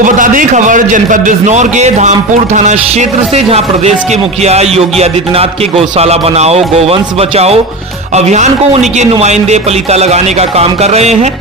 आपको बता दें खबर जनपद बिजनौर के धामपुर थाना क्षेत्र से, जहां प्रदेश के मुखिया योगी आदित्यनाथ के गौशाला बनाओ गोवंश बचाओ अभियान को उन्हीं के नुमाइंदे पलीता लगाने का काम कर रहे हैं।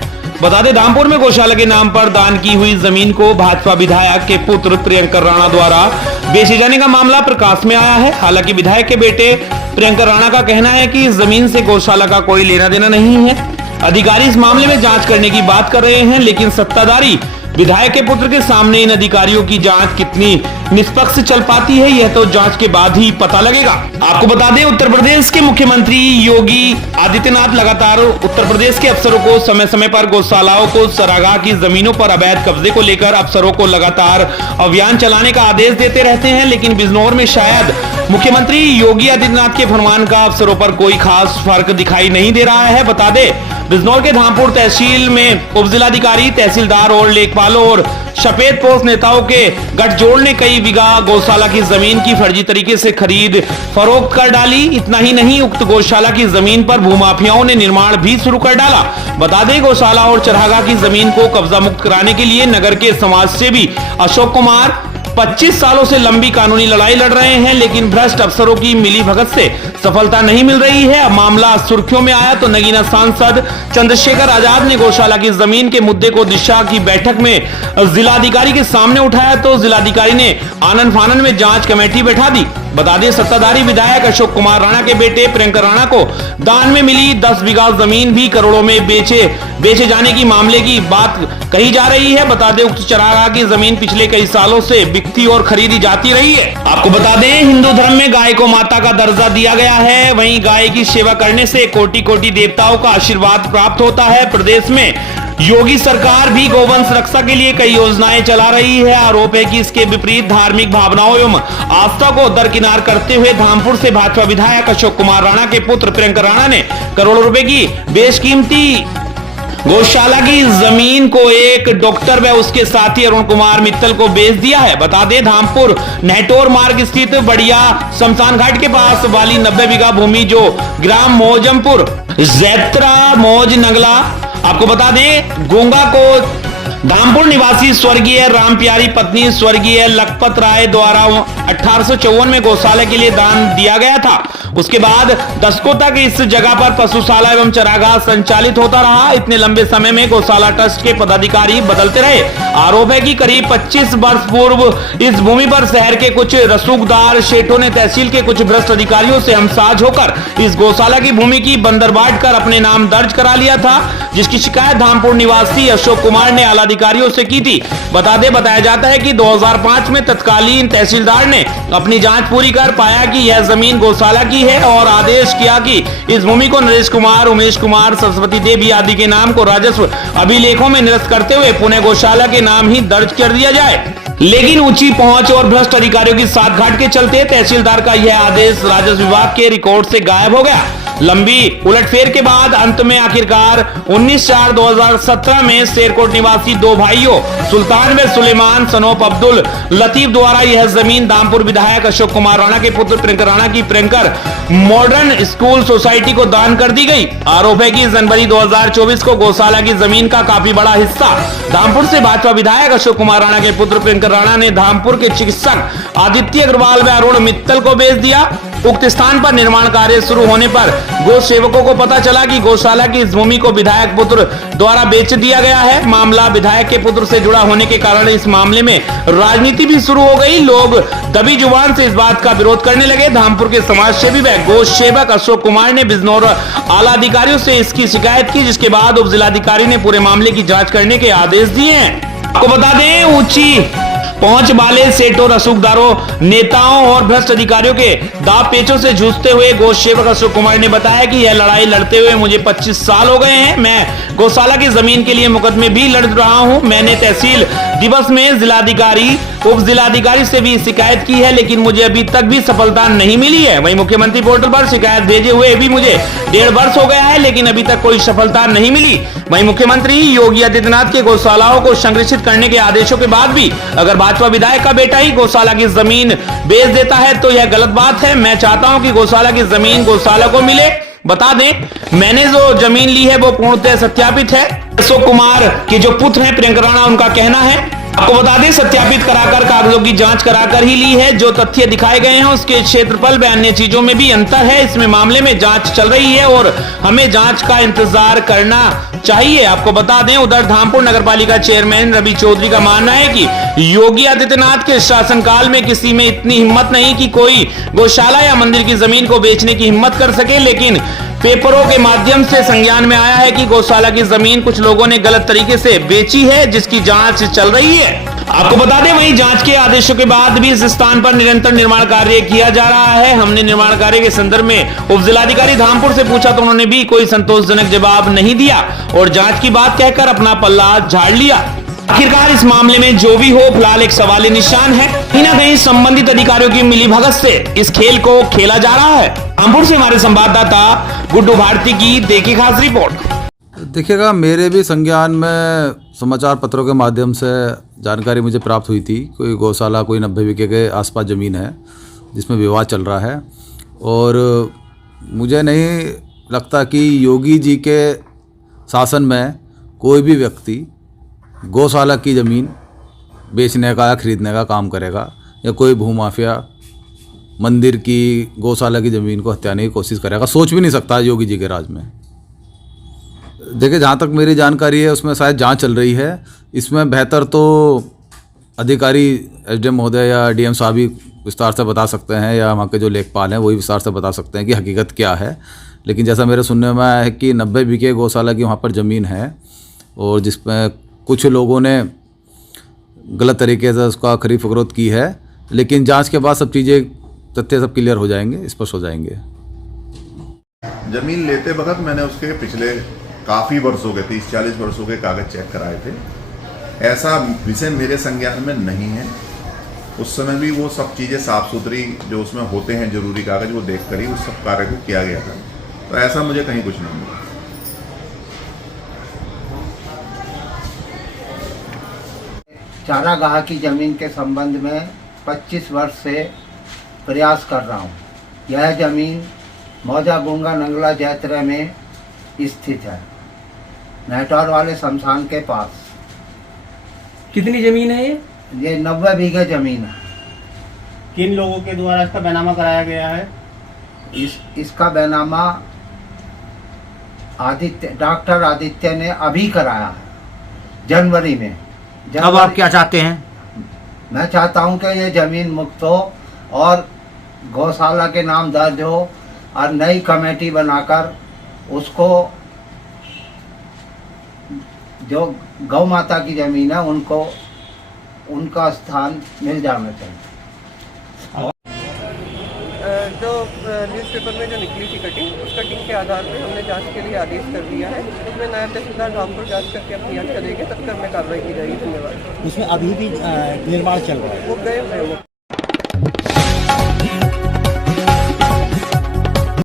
बता दें धामपुर में गौशाला के नाम पर दान की हुई जमीन को भाजपा विधायक के पुत्र प्रियंकर राणा द्वारा बेचे जाने का मामला प्रकाश में आया है। हालांकि विधायक के बेटे प्रियंकर राणा का कहना है कि इस जमीन से गौशाला का कोई लेना देना नहीं है। अधिकारी इस मामले में जांच करने की बात कर रहे हैं, लेकिन सत्ताधारी विधायक के पुत्र के सामने इन अधिकारियों की जांच कितनी निष्पक्ष चल पाती है, यह तो जांच के बाद ही पता लगेगा। आपको बता दें उत्तर प्रदेश के मुख्यमंत्री योगी आदित्यनाथ लगातार उत्तर प्रदेश के अफसरों को समय समय पर गौशालाओं को चरागाह की जमीनों पर अवैध कब्जे को लेकर अफसरों को लगातार अभियान चलाने का आदेश देते रहते हैं, लेकिन बिजनौर में शायद मुख्यमंत्री योगी आदित्यनाथ के फरमान का अफसरों पर कोई खास फर्क दिखाई नहीं दे रहा है। बता दें बिजनौर के धामपुर तहसील में उपजिलाधिकारी, तहसीलदार और लेखपालों और सफेद पोस्ट नेताओं के गठजोड़ ने कई बीघा गौशाला की जमीन की फर्जी तरीके से खरीद फरोख्त कर डाली। इतना ही नहीं, उक्त गौशाला की जमीन पर भूमाफियाओं ने निर्माण भी शुरू कर डाला। बता दें गौशाला और चरागाह की जमीन को कब्जा मुक्त कराने के लिए नगर के समाज सेवी अशोक कुमार 25 सालों से लंबी कानूनी लड़ाई लड़ रहे हैं, लेकिन भ्रष्ट अफसरों की मिलीभगत से सफलता नहीं मिल रही है। अब मामला सुर्खियों में आया तो नगीना सांसद चंद्रशेखर आजाद ने गौशाला की जमीन के मुद्दे को दिशा की बैठक में जिलाधिकारी के सामने उठाया, तो जिलाधिकारी ने आनन फानन में जांच कमेटी बैठा दी। बता दें सत्ताधारी विधायक अशोक कुमार राणा के बेटे प्रियंकर राणा को दान में मिली 10 बीघा जमीन भी करोड़ों में बेचे जाने की मामले की बात कही जा रही है। बता दें उक्त चरागाह की जमीन पिछले कई सालों से बिकती और खरीदी जाती रही है। आपको बता दें हिंदू धर्म में गाय को माता का दर्जा दिया गया है, वहीं गाय की सेवा करने से कोटि कोटि देवताओं का आशीर्वाद प्राप्त होता है। प्रदेश में योगी सरकार भी गोवंश रक्षा के लिए कई योजनाएं चला रही है। आरोप है कि इसके विपरीत धार्मिक भावनाओं एवं आस्था को दरकिनार करते हुए धामपुर से भाजपा विधायक अशोक कुमार राणा के पुत्र प्रियंकर राणा ने करोड़ों रुपए की बेशकीमती गौशाला की जमीन को एक डॉक्टर व उसके साथी अरुण कुमार मित्तल को बेच दिया है। बता दें धामपुर नेटोर मार्ग स्थित बढ़िया शमशान घाट के पास वाली 90 बीघा भूमि जो ग्राम मौजमपुर जैत्रा मौज नगला, आपको बता दें गोंगा को धामपुर निवासी स्वर्गीय राम प्यारी पत्नी स्वर्गीय लखपत राय द्वारा 1854 में गौशाला के लिए दान दिया गया था। उसके बाद दशकों तक इस जगह पर पशुशाला एवं चरागाह संचालित होता रहा। इतने लंबे समय में गौशाला ट्रस्ट के पदाधिकारी बदलते रहे। आरोप है कि करीब 25 वर्ष पूर्व इस भूमि पर शहर के कुछ रसूखदार शेठों ने तहसील के कुछ भ्रष्ट अधिकारियों से हमसाज होकर इस गौशाला की भूमि की बंदरबाट कर अपने नाम दर्ज करा लिया था, जिसकी शिकायत धामपुर निवासी अशोक कुमार ने आला अधिकारियों से की थी। बताया जाता है कि 2005 में तत्कालीन तहसीलदार ने अपनी जांच पूरी कर पाया कि यह जमीन गौशाला की है और आदेश किया कि इस भूमि को नरेश कुमार, उमेश कुमार, सरस्वती देवी आदि के नाम को राजस्व अभिलेखों में निरस्त करते हुए पुणे गौशाला के नाम ही दर्ज कर दिया जाए। लेकिन ऊंची पहुंच और भ्रष्ट अधिकारियों की साठगांठ के चलते तहसीलदार का यह आदेश राजस्व विभाग के रिकॉर्ड से गायब हो गया। लंबी उलटफेर के बाद अंत में आखिरकार 19/4/2017 में शेरकोट निवासी दो भाइयों सुल्तान व सुलेमान सनोप अब्दुल लतीफ द्वारा यह जमीन धामपुर विधायक अशोक कुमार राणा के पुत्र प्रियंकर राणा की प्रियंकर मॉडर्न स्कूल सोसाइटी को दान कर दी गई। आरोप है कि जनवरी 2024 को गौशाला की जमीन का काफी बड़ा हिस्सा धामपुर से भाजपा विधायक अशोक कुमार राणा के पुत्र प्रियंकर राणा ने धामपुर के चिकित्सक आदित्य अग्रवाल व अरुण मित्तल को बेच दिया। उक्त स्थान पर निर्माण कार्य शुरू होने पर गौ सेवकों को पता चला कि गौशाला की इस भूमि को विधायक पुत्र द्वारा बेच दिया गया है। मामला विधायक के पुत्र से जुड़ा होने के कारण इस मामले में राजनीति भी शुरू हो गई। लोग दबी जुबान से इस बात का विरोध करने लगे। धामपुर के समाज सेवी व गौ सेवक अशोक कुमार ने बिजनौर आला अधिकारियों से इसकी शिकायत की, जिसके बाद उप जिलाधिकारी ने पूरे मामले की जाँच करने के आदेश दिए हैं। आपको बता दें ऊंची पहुंच वाले सेठों, रसूखदारों, नेताओं और भ्रष्ट अधिकारियों के दाव पेचों से जूझते हुए गौ सेवक अशोक कुमार ने बताया कि यह लड़ाई लड़ते हुए मुझे 25 साल हो गए हैं। मैं गौशाला की जमीन के लिए मुकदमे भी लड़ रहा हूं। मैंने तहसील दिवस में जिलाधिकारी, उप जिलाधिकारी से भी शिकायत की है, लेकिन मुझे अभी तक भी सफलता नहीं मिली है। वहीं मुख्यमंत्री पोर्टल पर शिकायत भेजे हुए भी मुझे 1.5 वर्ष हो गया है, लेकिन अभी तक कोई सफलता नहीं मिली। वहीं मुख्यमंत्री योगी आदित्यनाथ के गौशालाओं को संरक्षित करने के आदेशों के बाद भी अगर भाजपा विधायक का बेटा ही गौशाला की जमीन बेच देता है तो यह गलत बात है। मैं चाहता हूं कि गौशाला की जमीन गौशाला को मिले। बता दें मैंने जो जमीन ली है वो पूर्णतः सत्यापित है। अशोक कुमार के जो पुत्र हैं प्रियंकर राणा, उनका कहना है आपको बता दें, सत्यापित कराकर कागजों की जांच कराकर ही ली है। जो तथ्य दिखाए गए हैं उसके क्षेत्रफल व अन्य चीजों में भी अंतर है। इसमें मामले में जांच चल रही है और हमें जांच का इंतजार करना चाहिए। आपको बता दें, उधर धामपुर नगरपालिका चेयरमैन रवि चौधरी का मानना है कि योगी आदित्यनाथ के शासनकाल में किसी में इतनी हिम्मत नहीं कि कोई गौशाला या मंदिर की जमीन को बेचने की हिम्मत कर सके, लेकिन पेपरों के माध्यम से संज्ञान में आया है कि गौशाला की जमीन कुछ लोगों ने गलत तरीके से बेची है, जिसकी जांच चल रही है। आपको बता दें, वहीं जांच के आदेशों के बाद भी इस स्थान पर निरंतर निर्माण कार्य किया जा रहा है। हमने निर्माण कार्य के संदर्भ में उप जिलाधिकारी धामपुर से पूछा तो उन्होंने भी कोई संतोषजनक जवाब नहीं दिया और जांच की बात कहकर अपना पल्ला झाड़ लिया। आखिरकार इस मामले में जो भी हो, फिलहाल एक सवाली निशान है। कहीं ना कहीं संबंधित अधिकारियों की मिलीभगत से इस खेल को खेला जा रहा है। धामपुर से हमारे संवाददाता गुड्डू भारती की देखी खास रिपोर्ट। देखिएगा, मेरे भी संज्ञान में समाचार पत्रों के माध्यम से जानकारी मुझे प्राप्त हुई थी। कोई गौशाला, कोई 90 बीघे के आसपास ज़मीन है जिसमें विवाद चल रहा है, और मुझे नहीं लगता कि योगी जी के शासन में कोई भी व्यक्ति गौशाला की ज़मीन बेचने का या खरीदने का काम करेगा, या कोई भूमाफिया मंदिर की, गौशाला की ज़मीन को हत्याने की कोशिश करेगा। सोच भी नहीं सकता योगी जी के राज में। देखिए, जहाँ तक मेरी जानकारी है उसमें शायद जांच चल रही है। इसमें बेहतर तो अधिकारी एसडीएम महोदय या डीएम साहब ही विस्तार से बता सकते हैं, या वहाँ के जो लेखपाल हैं वही विस्तार से बता सकते हैं कि हकीकत क्या है। लेकिन जैसा मेरे सुनने में आया है कि 90 बीघे गौशाला की वहाँ पर ज़मीन है, और जिसमें कुछ लोगों ने गलत तरीके से उसका खरीद फरोख्त की है। लेकिन जांच के बाद सब चीज़ें, तथ्य सब क्लियर हो जाएंगे, स्पष्ट हो जाएंगे। ज़मीन लेते वक्त मैंने उसके पिछले काफ़ी वर्षों के 30-40 वर्षों के कागज़ चेक कराए थे। ऐसा विषय मेरे संज्ञान में नहीं है। उस समय भी वो सब चीज़ें साफ़ सुथरी जो उसमें होते हैं जरूरी कागज़, वो देख कर ही उस सब कार्य को किया गया था। तो ऐसा मुझे कहीं कुछ नहीं मिला। चारागाह की ज़मीन के संबंध में 25 वर्ष से प्रयास कर रहा हूँ। यह ज़मीन मौजा बुंगा नंगला जैतरे में स्थित है, नेटौर वाले शमशान के पास। कितनी जमीन है ये? ये 90 बीघे ज़मीन है। किन लोगों के द्वारा इसका बैनामा कराया गया है? इसका बैनामा डॉक्टर आदित्य ने अभी कराया है, जनवरी में। अब आप क्या चाहते हैं? मैं चाहता हूं कि ये ज़मीन मुक्त हो और गौशाला के नाम दर्ज हो, और नई कमेटी बनाकर उसको, जो गौ माता की ज़मीन है उनको उनका स्थान मिल जाना चाहिए। जो न्यूज़पेपर में जो निकली थी कटिंग, उस कटिंग के आधार पे हमने जांच के लिए आदेश कर दिया है। उसमें नायब तहसीलदार धामपुर जांच करके अपनी जांच करेंगे, तब तक में कार्रवाई की जाएगी। धन्यवाद। उसमें अभी भी निर्माण चल रहा है? वो गए हुए हैं।